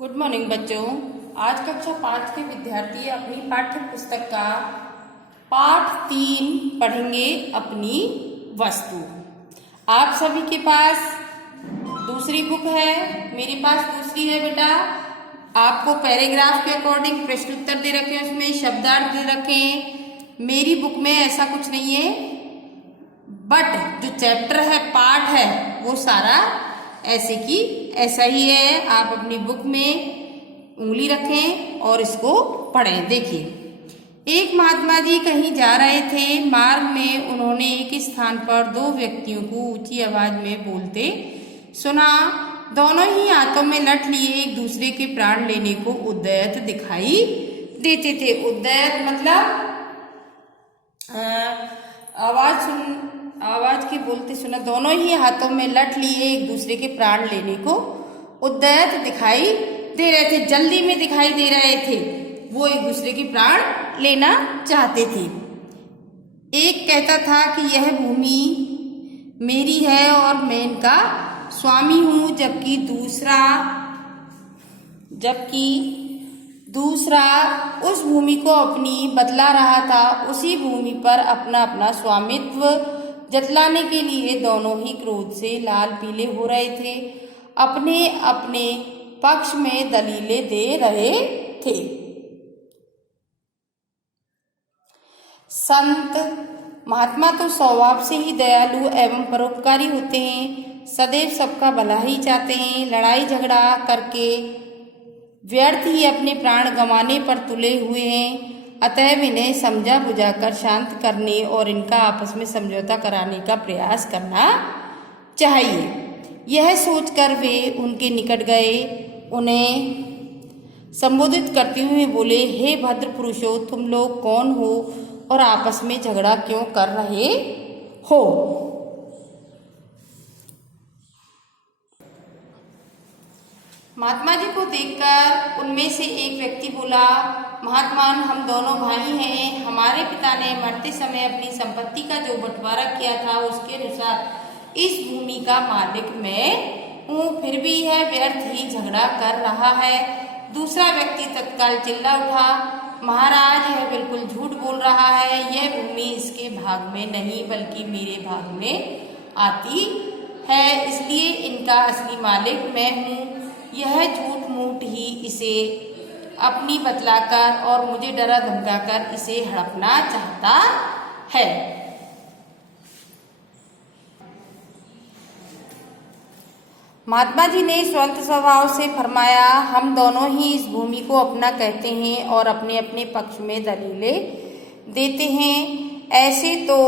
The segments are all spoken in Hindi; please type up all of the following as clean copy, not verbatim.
गुड मॉर्निंग बच्चों। आज कक्षा 5 के विद्यार्थी अपनी पाठ्य पुस्तक का पाठ 3 पढ़ेंगे, अपनी वस्तु। आप सभी के पास दूसरी बुक है, मेरे पास दूसरी है बेटा। आपको पैराग्राफ के अकॉर्डिंग प्रश्न उत्तर दे रखे हैं, उसमें शब्दार्थ दे रखे हैं। मेरी बुक में ऐसा कुछ नहीं है, बट जो चैप्टर है, पाठ है, वो सारा ऐसे की ऐसा ही है। आप अपनी बुक में उंगली रखें और इसको पढ़ें। देखिए, एक महात्मा जी कहीं जा रहे थे। मार्ग में उन्होंने एक स्थान पर दो व्यक्तियों को ऊंची आवाज में बोलते सुना। दोनों ही हाथों में लठ लिए एक दूसरे के प्राण लेने को उद्यत दिखाई देते थे। उद्यत मतलब आवाज के बोलते सुना। दोनों ही हाथों में लठ लिए एक दूसरे के प्राण लेने को उद्यत दिखाई दे रहे थे, जल्दी में दिखाई दे रहे थे। वो एक दूसरे के प्राण लेना चाहते थे। एक कहता था कि यह भूमि मेरी है और मैं इनका स्वामी हूं, जबकि दूसरा उस भूमि को अपनी बतला रहा था। उसी भूमि पर अपना अपना स्वामित्व जतलाने के लिए दोनों ही क्रोध से लाल पीले हो रहे थे, अपने अपने पक्ष में दलीलें दे रहे थे। संत महात्मा तो स्वभाव से ही दयालु एवं परोपकारी होते हैं, सदैव सबका भला ही चाहते हैं। लड़ाई झगड़ा करके व्यर्थ ही अपने प्राण गंवाने पर तुले हुए हैं। अतएव इन्हें समझा बुझाकर शांत करने और इनका आपस में समझौता कराने का प्रयास करना चाहिए। यह सोचकर वे उनके निकट गए। उन्हें संबोधित करते हुए बोले, हे भद्र पुरुषों, तुम लोग कौन हो और आपस में झगड़ा क्यों कर रहे हो? महात्मा जी को देखकर उनमें से एक व्यक्ति बोला, महात्मान, हम दोनों भाई हैं। हमारे पिता ने मरते समय अपनी संपत्ति का जो बंटवारा किया था, उसके अनुसार इस भूमि का मालिक मैं हूँ, फिर भी यह व्यर्थ ही झगड़ा कर रहा है। दूसरा व्यक्ति तत्काल चिल्ला उठा, महाराज, यह बिल्कुल झूठ बोल रहा है। यह भूमि इसके भाग में नहीं बल्कि मेरे भाग में आती है, इसलिए इनका असली मालिक मैं हूँ। यह झूठ मूठ ही इसे अपनी बतलाकर और मुझे डरा धमकाकर इसे हड़पना चाहता है। महात्मा जी ने स्वतंत्र स्वभाव से फरमाया, हम दोनों ही इस भूमि को अपना कहते हैं और अपने अपने पक्ष में दलीलें देते हैं। ऐसे तो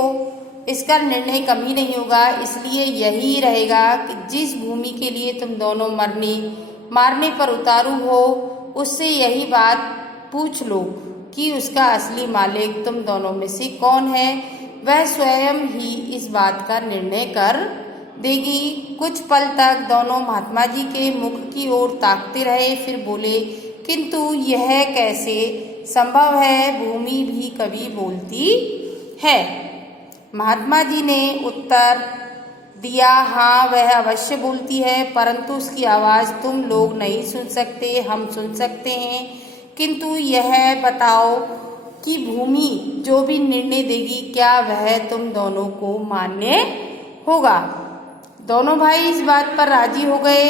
इसका निर्णय कभी नहीं होगा, इसलिए यही रहेगा कि जिस भूमि के लिए तुम दोनों मारने पर उतारू हो, उससे यही बात पूछ लो कि उसका असली मालिक तुम दोनों में से कौन है। वह स्वयं ही इस बात का निर्णय कर देगी। कुछ पल तक दोनों महात्मा जी के मुख की ओर ताकते रहे, फिर बोले, किंतु यह कैसे संभव है? भूमि भी कभी बोलती है। महात्मा जी ने उत्तर दिया, हाँ, वह अवश्य बोलती है, परंतु उसकी आवाज़ तुम लोग नहीं सुन सकते, हम सुन सकते हैं। किंतु यह बताओ कि भूमि जो भी निर्णय देगी, क्या वह तुम दोनों को मान्य होगा? दोनों भाई इस बात पर राजी हो गए।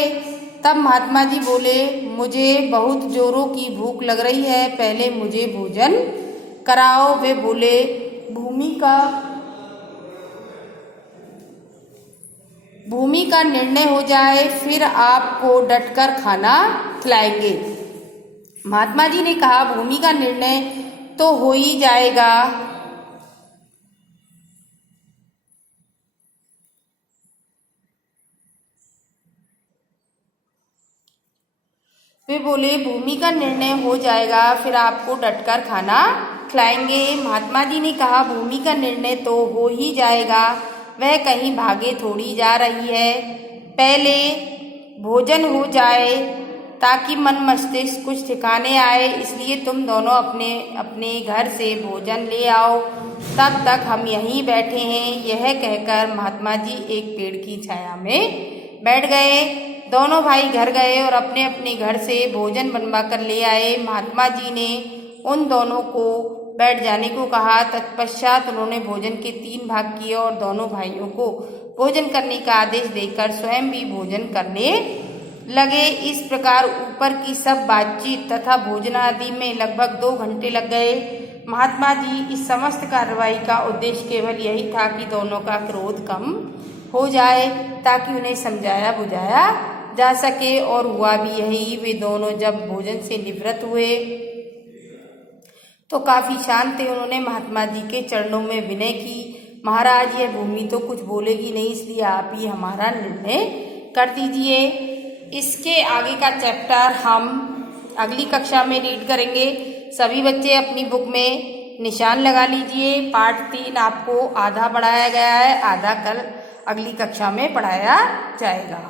तब महात्मा जी बोले, मुझे बहुत जोरों की भूख लग रही है, पहले मुझे भोजन कराओ। वे बोले, भूमि का निर्णय हो जाए, फिर आपको डटकर खाना खिलाएंगे। महात्मा जी ने कहा, भूमि का निर्णय तो हो ही जाएगा। वे बोले, भूमि का निर्णय हो जाएगा, फिर आपको डटकर खाना खिलाएंगे। महात्मा जी ने कहा, भूमि का निर्णय तो हो ही जाएगा, वह कहीं भागे थोड़ी जा रही है। पहले भोजन हो जाए ताकि मन मस्तिष्क कुछ ठिकाने आए, इसलिए तुम दोनों अपने अपने घर से भोजन ले आओ, तब तक हम यहीं बैठे हैं। यह कहकर महात्मा जी एक पेड़ की छाया में बैठ गए। दोनों भाई घर गए और अपने अपने घर से भोजन बनवा कर ले आए। महात्मा जी ने उन दोनों को बैठ जाने को कहा। तत्पश्चात उन्होंने भोजन के 3 भाग किए और दोनों भाइयों को भोजन करने का आदेश देकर स्वयं भी भोजन करने लगे। इस प्रकार ऊपर की सब बातचीत तथा भोजन आदि में लगभग 2 घंटे लग गए। महात्मा जी इस समस्त कार्रवाई का उद्देश्य केवल यही था कि दोनों का क्रोध कम हो जाए, ताकि उन्हें समझाया बुझाया जा सके, और हुआ भी यही। वे दोनों जब भोजन से निवृत्त हुए तो काफी शांत थे। उन्होंने महात्मा जी के चरणों में विनय की, महाराज यह भूमि तो कुछ बोलेगी नहीं, इसलिए आप ही हमारा निर्णय कर दीजिए। इसके आगे का चैप्टर हम अगली कक्षा में रीड करेंगे। सभी बच्चे अपनी बुक में निशान लगा लीजिए। पार्ट 3 आपको आधा पढ़ाया गया है, आधा कल अगली कक्षा में पढ़ाया जाएगा।